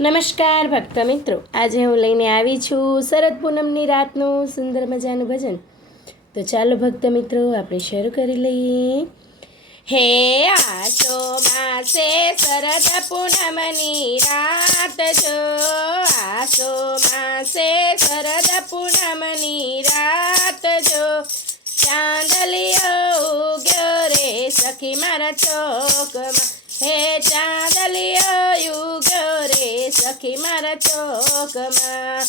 નમસ્કાર ભક્ત મિત્રો. આજે હું લઈને આવી છું શરદ પૂનમની રાતનું સુંદર મજાનું ભજન. તો ચાલો ભક્ત મિત્રો, આપણે શરૂ કરી લઈએ. હે આશો માસે શરદ પૂનમની રાત જો. આશો માસે શરદ પૂનમની રાત જો. ચાંદલિયો ઉગ્યો રે સખી મારા ચોકમાં. હે ચાંદલિયો સખી મારા ચોકમાં.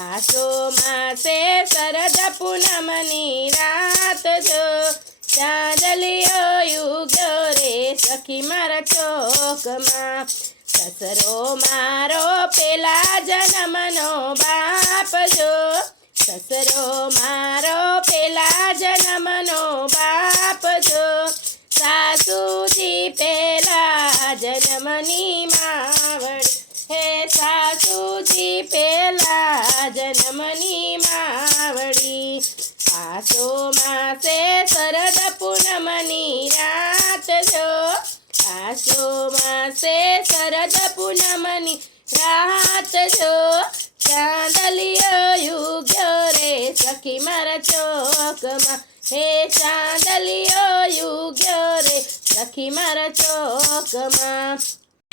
આસો માસે શરદ પૂનમની રાત જો. ચાંદલિયો યુગ્યો રે સખી મારા ચોકમાં. સસરો મારો પેલા જન્મનો બાપ જો. સસરો મારો પેલા જન્મનો બાપ જો. સાસુજી પેલા જન્મની હે સાસુજી પેલા જન્મની માવડી આસો માસે શરદ પૂનમની રાત જો. આસો માસે શરદ પૂનમની રાત જો. ચાંદલિયો યુગ્યો રે સખી મારા ચોકમાં. હે ચાંદલિયો યુગ્યો રે સખી મારા ચોકમાં.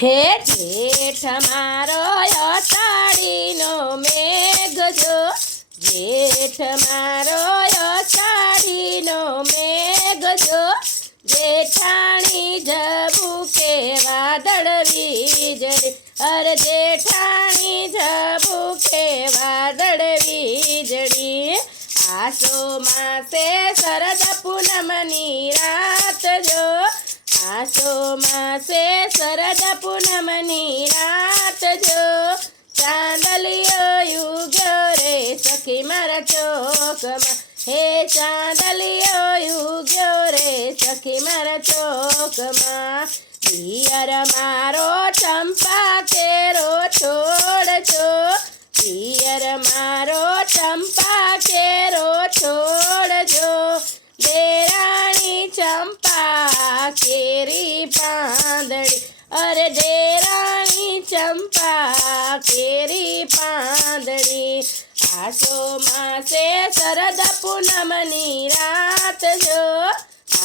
હે જેઠ મારો અતાડીનો મેઘ જો. જેઠ મારો અતાડીનો મેઘ જો. જેઠાણી જબુ કે વાદળ વીજળી. અરે જેઠાણી જબુ કે વાદળ વીજળી. આસો માસે શરદ પૂનમ જો આસો માસે શરદ પૂનમની રાત જો. ચાંદલિયો યુગ રે સખી મારા ચોકમાં. હે ચાંદલિયો યુગ રે સખી મારા ચોકમાં. પિયર મારો ચંપા તેરો છોડ કેરી પાંદડી. અરે દેરાણી ચંપા, કેરી પાંદડી. આસો માસે શરદ પૂનમની રાત જો.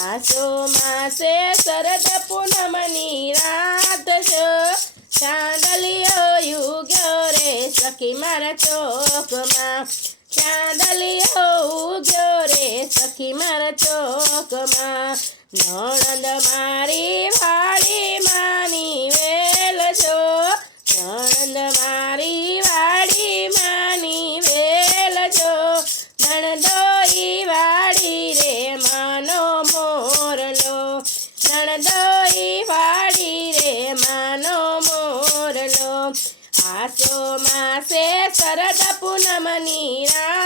આસો માસે શરદ પૂનમની રાત જો. ચાંદલિયો યુગ્યો રે સખી મારા ચોકમાં. ચાંદલિયો ઉગ્યો રે સખી મારા ચોકમાં. નણંદ મારી વાડી માની વેલ છો. નણંદ મારી વાડી માની વેલ છો. નણદોઈ વાડી રે માનો મોરલો નણદોઈ વાડી રે માનો મોરલો આસો માસે શરદ પૂનમની રા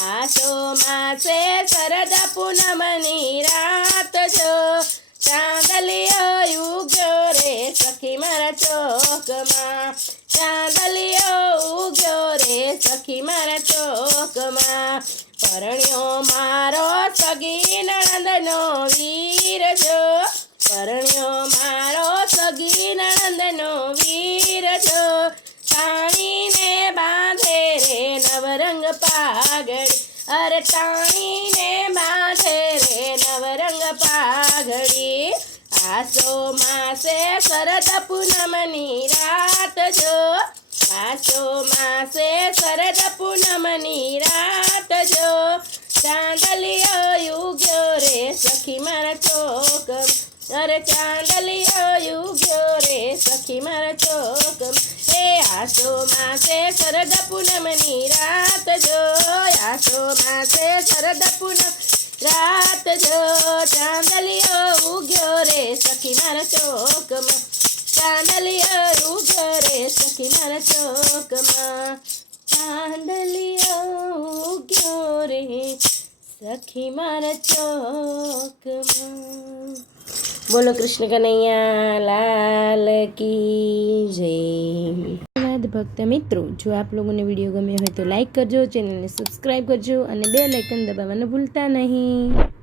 આસો માસે શરદ પૂનમની રાત જો. ચાંદલિયો ઉગ્યો રે સખી મારા ચોકમાં. ચાંદલિયો ઉગ્યો રે સખી મારા ચોકમાં. પરણ્યો મારો સગી નણંદનો વીર જો. પરણ્યો પાઘડી. અરે તાણીને માથે રે નવરંગ પાઘડી. આસો માસે શરદ પૂનમની રાત જો. આસો માસે શરદ પૂનમની રાત જો. ચાંદલિયો યુગ્યો રે સખી મારા ચોક અરે ચાંદલિયો યુગ્યો રે સખી મારા ચોક આસો માસે શરદ પૂનમની રાત જો આસો માસે શરદ પૂનમ રાત જો ચાંદલિયો ઉગ્યો રે સખી મારા ચોકમાં. ચાંદલિયો ઉગ્યો રે સખી મારા ચોકમાં. ચાંદલિયો ઉગ્યો રે સખી મારા ચોકમાં. બોલો કૃષ્ણ કનૈયા, લાલ કી જય. ભક્ત મિત્રો, જો આપ લોકોને વીડિયો ગમ્યો હોય તો લાઈક કરજો, ચેનલને સબસ્ક્રાઈબ કરજો અને બે લાઇકન દબાવવાનું ભૂલતા નહીં.